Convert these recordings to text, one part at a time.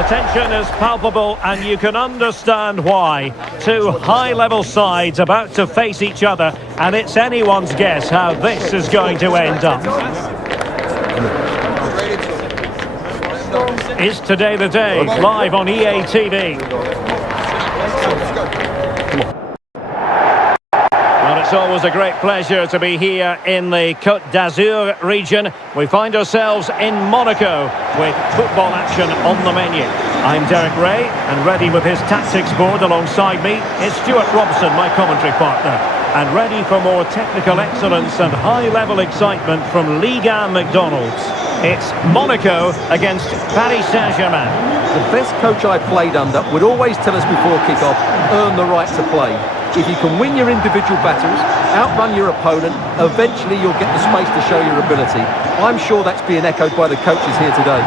The tension is palpable and you can understand why. Two high-level sides about to face each other, and it's anyone's guess how this is going to end up. Is today the day? Live on EA TV. It's always a great pleasure to be here in the Côte d'Azur region. We find ourselves in Monaco with football action on the menu. I'm Derek Ray, and ready with his tactics board alongside me is Stuart Robson, my commentary partner. And ready for more technical excellence and high-level excitement from Ligue 1 McDonald's. It's Monaco against Paris Saint-Germain. The best coach I played under would always tell us before kick-off, earn the right to play. If you can win your individual battles, outrun your opponent, eventually you'll get the space to show your ability. I'm sure that's being echoed by the coaches here today.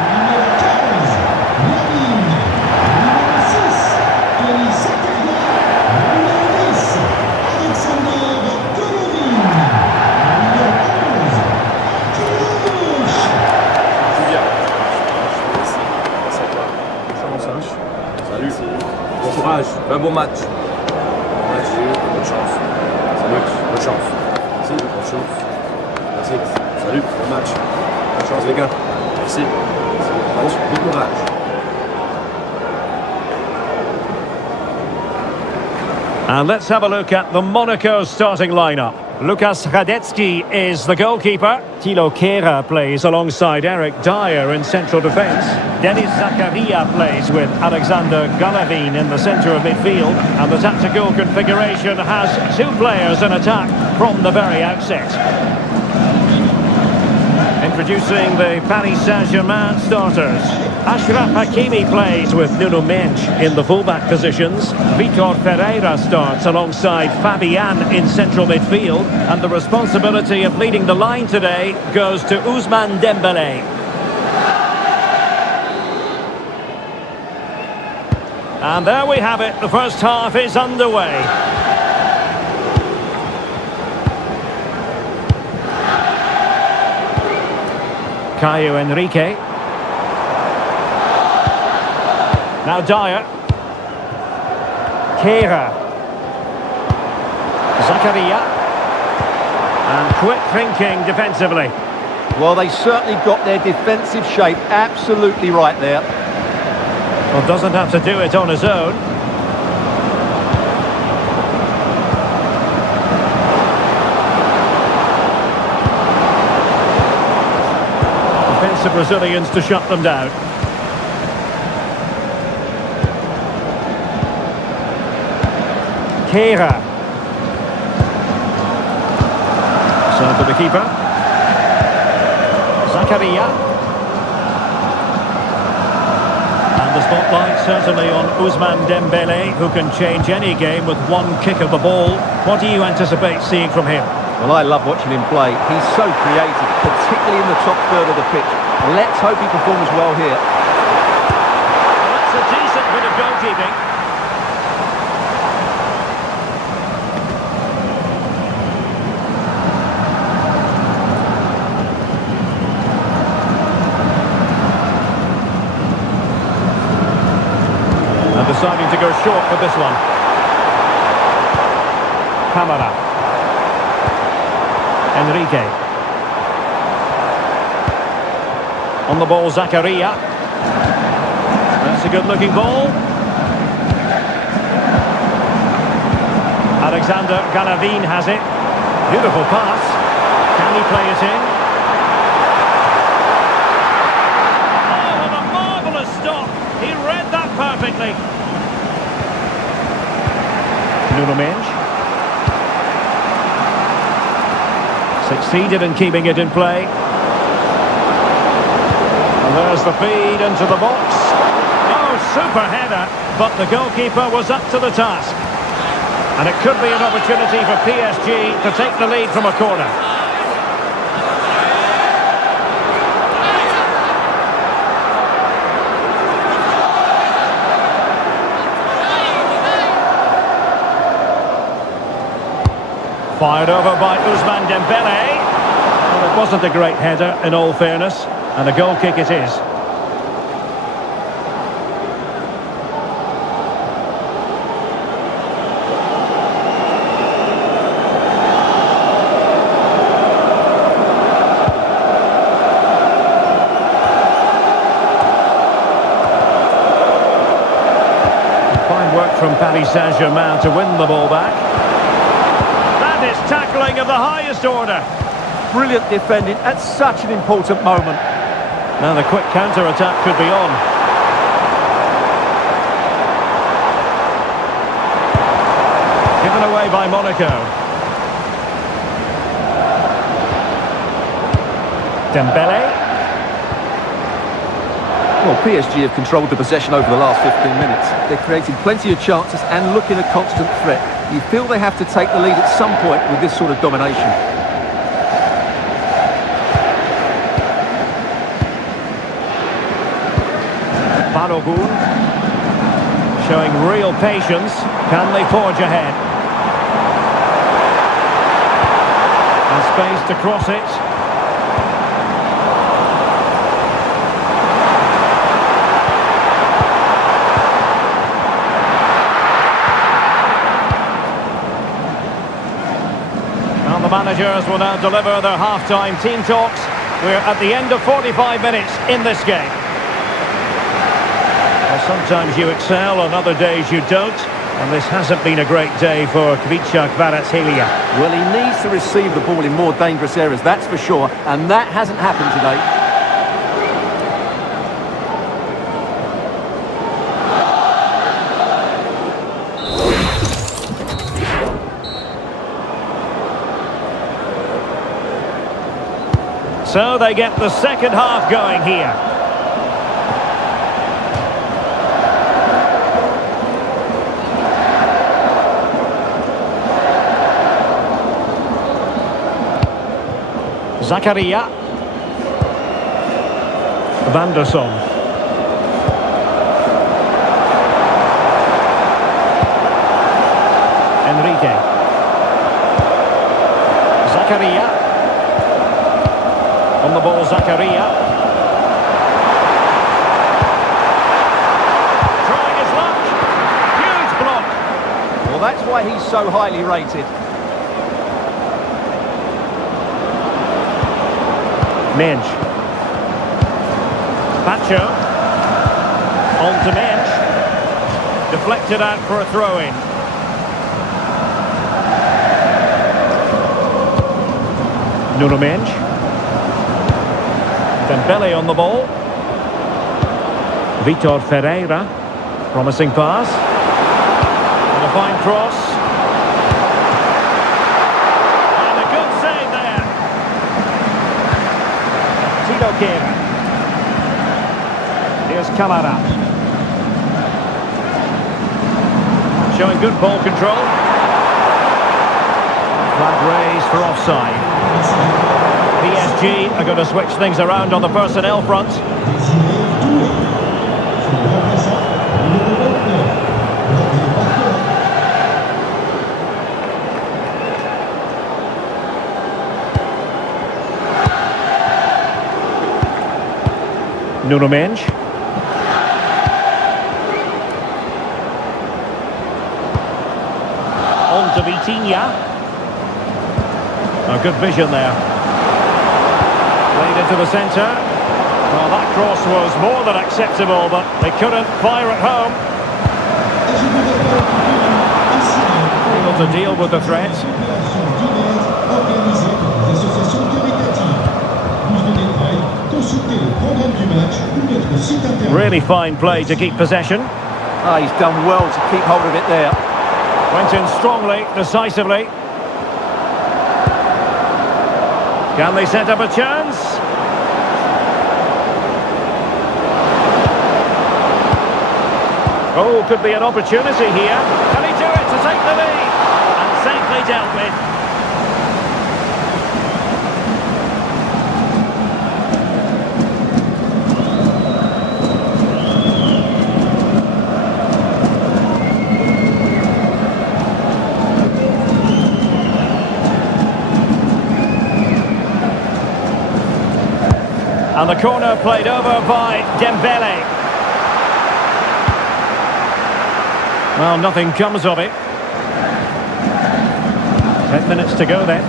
Bon courage, un bon match. Bonne chance. Salut, bonne chance. Merci, bonne chance. Merci, salut, bon match. Bonne chance les gars. Merci. Bon courage. And let's have a look at the Monaco starting lineup. Łukasz Hradecky is the goalkeeper. Thilo Kehrer plays alongside Eric Dyer in central defence. Denis Zakaria plays with Alexander Golovin in the centre of midfield. And the tactical configuration has two players in attack from the very outset. Introducing the Paris Saint-Germain starters. Achraf Hakimi plays with Nuno Mendes in the fullback positions. Vitor Pereira starts alongside Fabian in central midfield. And the responsibility of leading the line today goes to Ousmane Dembélé. And there we have it, the first half is underway. Caio Henrique. Now Dyer. Kehrer. Zakaria. And quick thinking defensively. Well, they certainly got their defensive shape absolutely right there. Well, doesn't have to do it on his own. Defensive Brazilians to shut them down. Kehrer. So to the keeper. Zakaria. And the spotlight certainly on Ousmane Dembélé, who can change any game with one kick of the ball. What do you anticipate seeing from him? Well, I love watching him play. He's so creative, particularly in the top third of the pitch. Let's hope he performs well here. Well, that's a decent bit of goalkeeping. Deciding to go short with this one. Camara. Enrique. On the ball, Zakaria. That's a good-looking ball. Alexander Golovin has it. Beautiful pass. Can he play it in? Oh, what a marvellous stop. He read that perfectly. Nuno Mendes. Succeeded in keeping it in play. And there's the feed into the box. Oh, super header, but the goalkeeper was up to the task. And it could be an opportunity for PSG to take the lead from a corner. Fired over by Ousmane Dembélé. Well, it wasn't a great header, in all fairness, and a goal kick it is. Paris Saint-Germain to win the ball back. That is tackling of the highest order. Brilliant defending at such an important moment. Now the quick counter-attack could be on. Given away by Monaco. Dembele. Well, PSG have controlled the possession over the last 15 minutes. They're creating plenty of chances and looking a constant threat. You feel they have to take the lead at some point with this sort of domination. Balogun showing real patience. Can they forge ahead? And space to cross it. And the managers will now deliver their half-time team talks. We're at the end of 45 minutes in this game. Sometimes you excel, on other days you don't. And this hasn't been a great day for 𝗏𝗂𝗏𝗂𝗧𝗏. Well, he needs to receive the ball in more dangerous areas, that's for sure. And that hasn't happened today. So they get the second half going here. Zakaria. Van der Sar. Enrique. Zakaria. On the ball, Zakaria. Trying his luck. Huge block. Well, that's why he's so highly rated. Mensch. Pacho. On to Mensch. Deflected out for a throw-in. Nuno Mensch. Dembele on the ball. Vitor Ferreira. Promising pass. And a fine cross. And a good save there. 𝗘𝗔. Here's Kamara. Showing good ball control. Flag raised for offside. PSG are going to switch things around on the personnel front. Nuno Mensch. On to Vitinha. A good vision there. Played into the centre. Well, that cross was more than acceptable, but they couldn't fire it home. Able to deal with the threat. Really fine play to keep possession. Oh, he's done well to keep hold of it there. Went in strongly, decisively. Can they set up a chance? Oh, could be an opportunity here. Can he do it to take the lead? And safely dealt with. And the corner played over by Dembele. Well, nothing comes of it. 10 minutes to go then.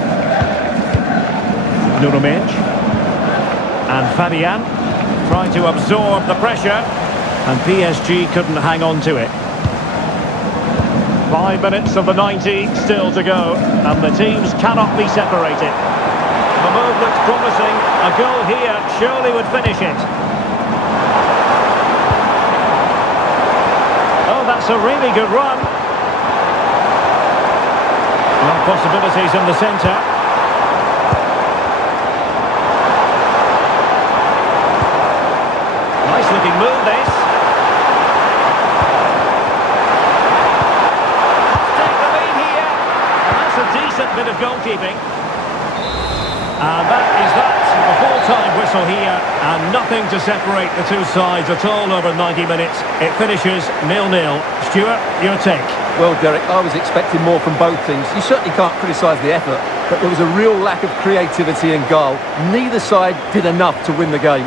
Nuno Mensch. And Fabian trying to absorb the pressure. And PSG couldn't hang on to it. 5 minutes of the 90 still to go, and the teams cannot be separated. The move looks promising. A goal here surely would finish it. Oh, that's a really good run. Well, possibilities in the centre. Nice looking move, this. Take the lead here. And that's a decent bit of goalkeeping. And that is that. The full-time whistle here. And nothing to separate the two sides at all over 90 minutes. It finishes 0-0. Stuart, your take. Well, Derek, I was expecting more from both teams. You certainly can't criticise the effort, but there was a real lack of creativity and goal. Neither side did enough to win the game.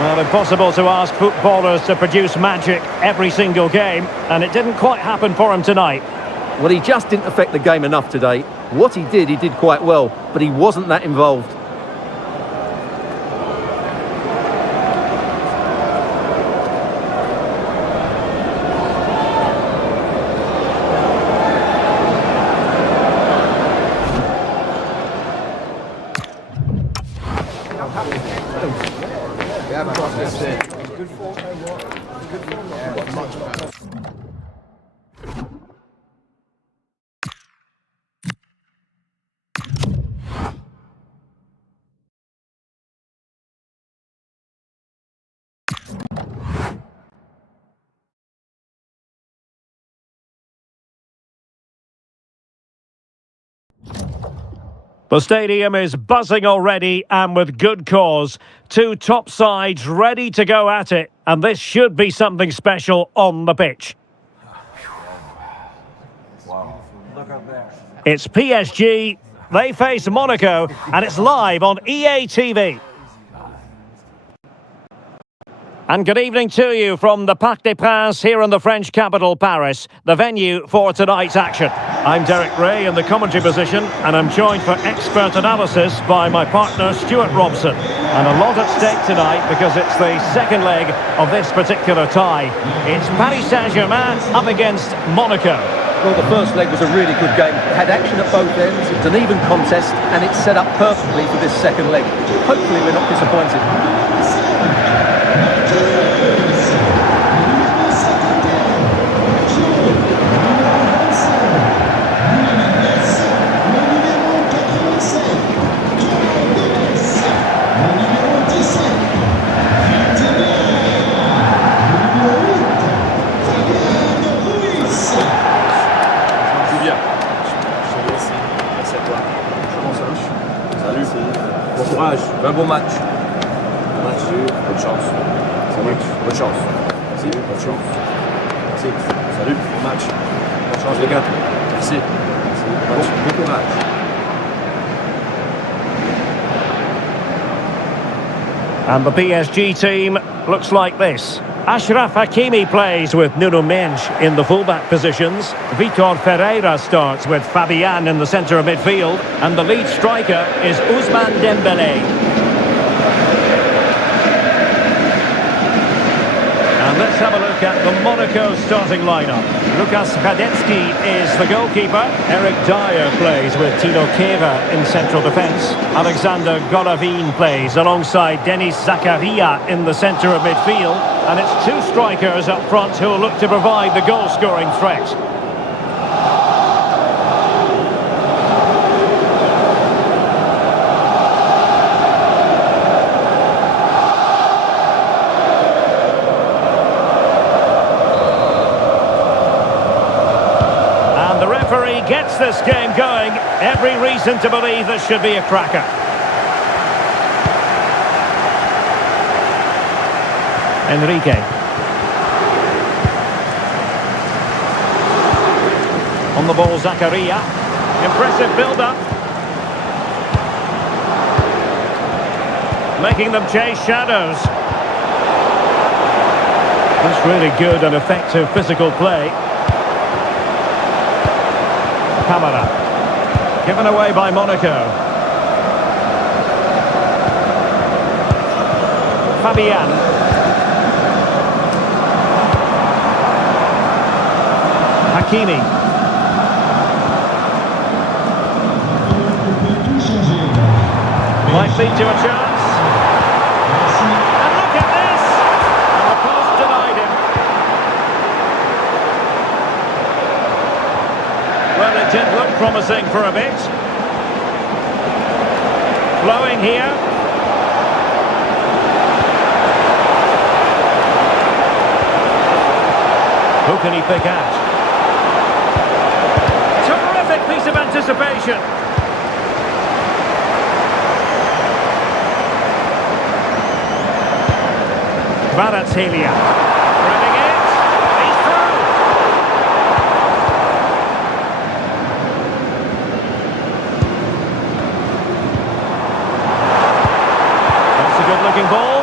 Well, impossible to ask footballers to produce magic every single game, and it didn't quite happen for him tonight. Well, he just didn't affect the game enough today. What he did quite well, but he wasn't that involved. The stadium is buzzing already, and with good cause. Two top sides ready to go at it, and this should be something special on the pitch. Wow. Look up there. It's PSG, they face Monaco, and it's live on EA TV. And good evening to you from the Parc des Princes here in the French capital, Paris, the venue for tonight's action. I'm Derek Ray in the commentary position, and I'm joined for expert analysis by my partner Stuart Robson. And a lot at stake tonight because it's the second leg of this particular tie. It's Paris Saint-Germain up against Monaco. Well, the first leg was a really good game. It had action at both ends, it was an even contest, and it's set up perfectly for this second leg. Hopefully we're not disappointed. Bon courage, un bon match. Bon match, bonne chance. Salut, bonne chance. Merci, bonne chance. Merci, salut, bon match. Bonne chance les gars. Merci. Merci, bon courage. And the PSG team looks like this. Achraf Hakimi plays with Nuno Mendes in the fullback positions. Vitor Ferreira starts with Fabian in the centre of midfield. And the lead striker is Ousmane Dembélé. And let's have a look at the Monaco starting lineup. Łukasz Radetzky is the goalkeeper. Eric Dyer plays with Tino Kehrer in central defence. Alexander Golovin plays alongside Denis Zakaria in the centre of midfield. And it's two strikers up front who will look to provide the goal-scoring threat. And the referee gets this game going. Every reason to believe this should be a cracker. Enrique. On the ball, Zakaria. Impressive build-up. Making them chase shadows. That's really good and effective physical play. Camara. Given away by Monaco. Fabian. Hakimi. Might lead to a chance. And look at this! And the post denied him. Well, it did look promising for a bit. Flowing here. Who can he pick out? Terrific piece of anticipation. 𝗏𝗏𝗫𝗂𝗧. Grabbing it. He's through. That's a good-looking ball.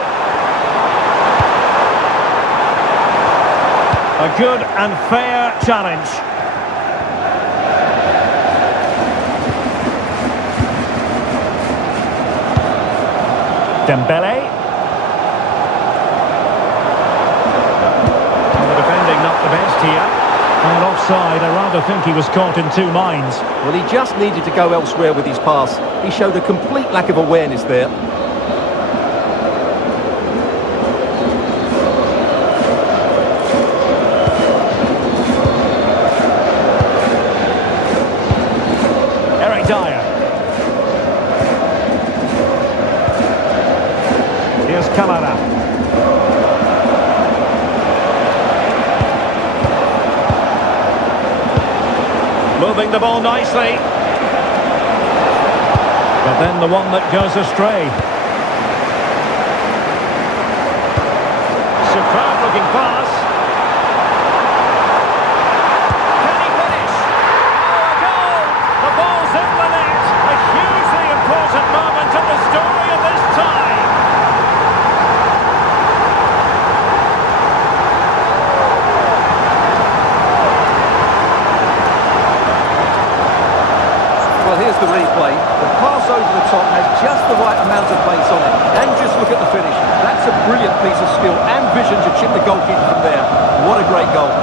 A good and fair challenge. Dembele. Not the best here. And offside, I rather think he was caught in two minds. Well, he just needed to go elsewhere with his pass. He showed a complete lack of awareness there. Eric Dyer. Here's Kamara. Moving the ball nicely. But then the one that goes astray. Superb looking pass. Can he finish? Oh, a goal! The ball's in the net. A hugely important moment in the story of this tie. Well, here's the replay. The pass over the top has just the right amount of pace on it. And just look at the finish. That's a brilliant piece of skill and vision to chip the goalkeeper from there. What a great goal.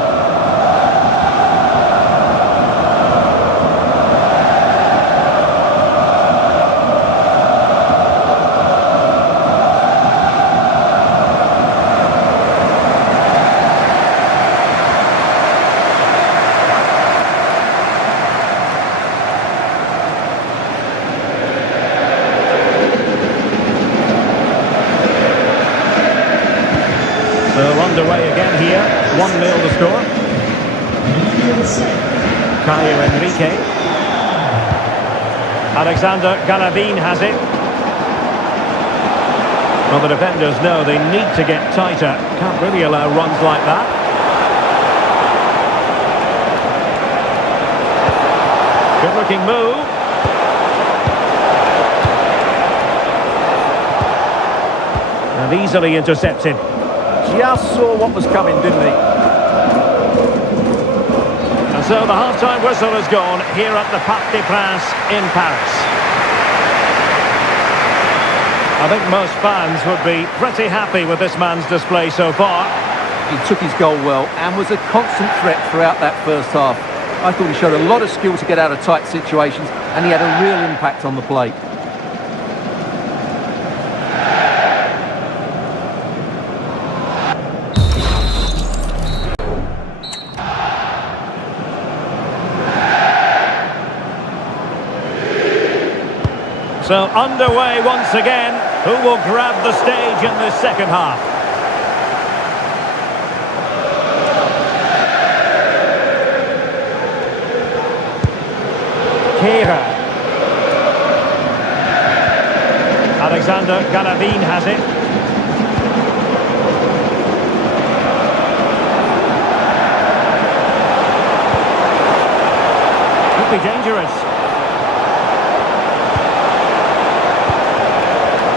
So underway again here, 1-0 the score. 𝗘𝗔 𝗦𝗫𝗂𝗧𝗏. Alexander Golovin has it. Well, the defenders know they need to get tighter. Can't really allow runs like that. Good-looking move. And easily intercepted. Just saw what was coming, didn't he? And so the half-time whistle has gone here at the Parc des Princes in Paris. I think most fans would be pretty happy with this man's display so far. He took his goal well and was a constant threat throughout that first half. I thought he showed a lot of skill to get out of tight situations, and he had a real impact on the play. So underway once again. Who will grab the stage in this second half? Kezia. Alexander Golovin has it. Could be dangerous.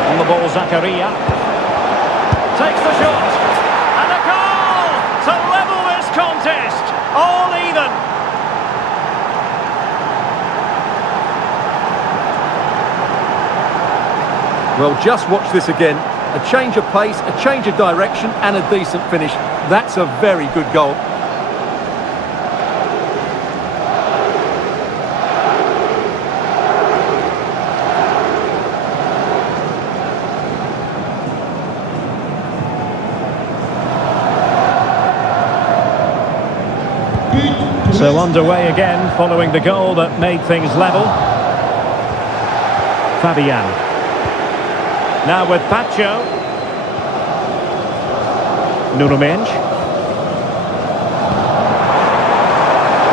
On the ball, Zakaria. Takes the shot. And a goal to level this contest. All even. Well, just watch this again. A change of pace, a change of direction, and a decent finish. That's a very good goal. So underway again following the goal that made things level. Fabian. Now with Pacho. Nuno Mendes.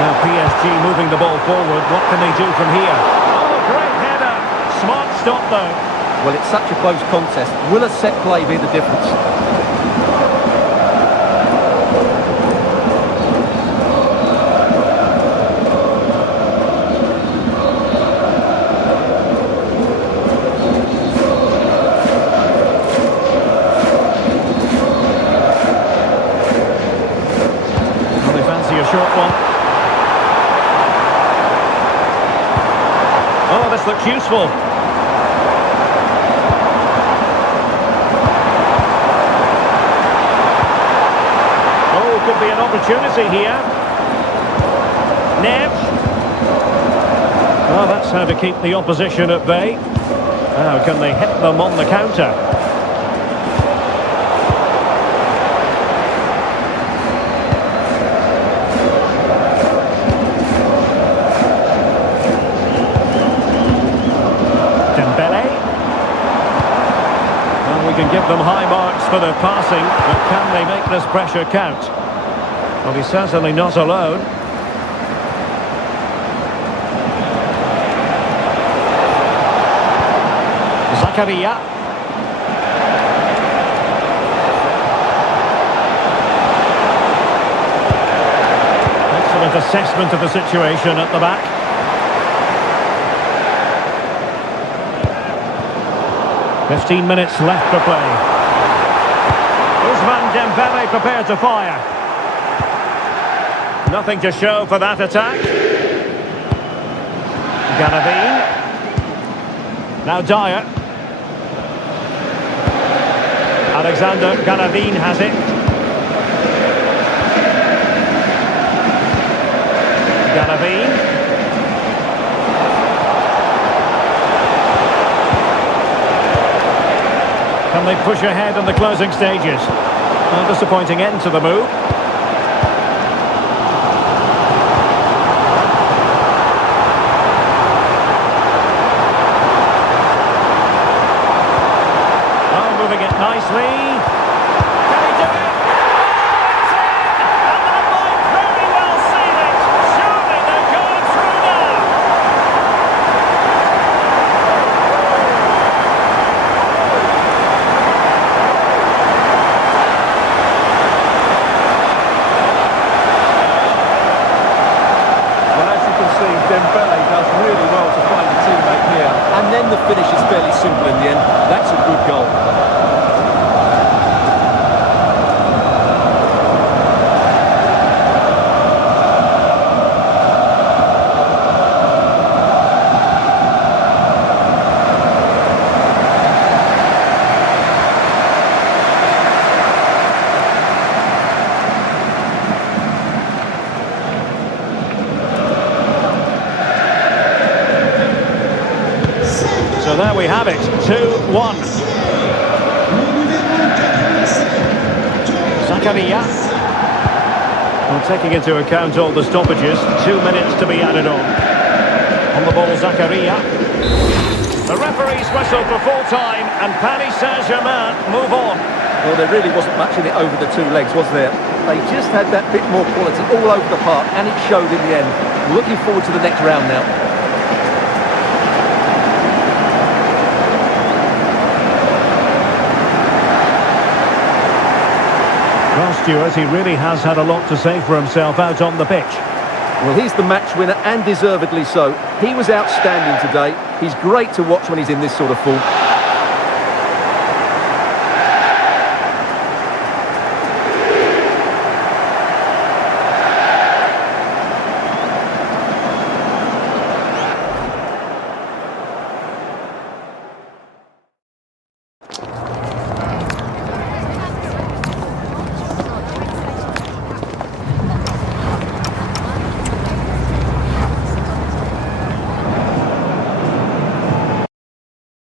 Now PSG moving the ball forward. What can they do from here? Oh, great header. Smart stop though. Well, it's such a close contest. Will a set play be the difference? Short one. Oh, this looks useful. Oh, could be an opportunity here. Nev. Oh, that's how to keep the opposition at bay. How can they hit them on the counter? Can give them high marks for their passing, but can they make this pressure count? Well, he's certainly not alone. Zakaria. Excellent assessment of the situation at the back. 15 minutes left to play. 𝗘𝗔 𝗦𝗃𝗏𝗃 prepared to fire. Nothing to show for that attack. 𝗬𝗏𝗏𝗏. Now Dyer. Alexander 𝗬𝗏𝗏𝗏 has it. 𝗬𝗏𝗏𝗏. Can they push ahead in the closing stages? A disappointing end to the move. Oh, moving it nicely. Can he do it? It's in! And that might very well seal it. Surely they're going through now. Dembele does really well to find a teammate here, and then the finish is fairly simple in the end. That's a good goal. So there we have it, 2-1. Zakaria. Well, taking into account all the stoppages, 2 minutes to be added on. On the ball, Zakaria. The referee's whistle for full time, and Paris Saint-Germain move on. Well, there really wasn't much in it over the two legs, was there? They just had that bit more quality all over the park, and it showed in the end. Looking forward to the next round now. Well, Stuart, he really has had a lot to say for himself out on the pitch. Well, he's the match winner, and deservedly so. He was outstanding today. He's great to watch when he's in this sort of form.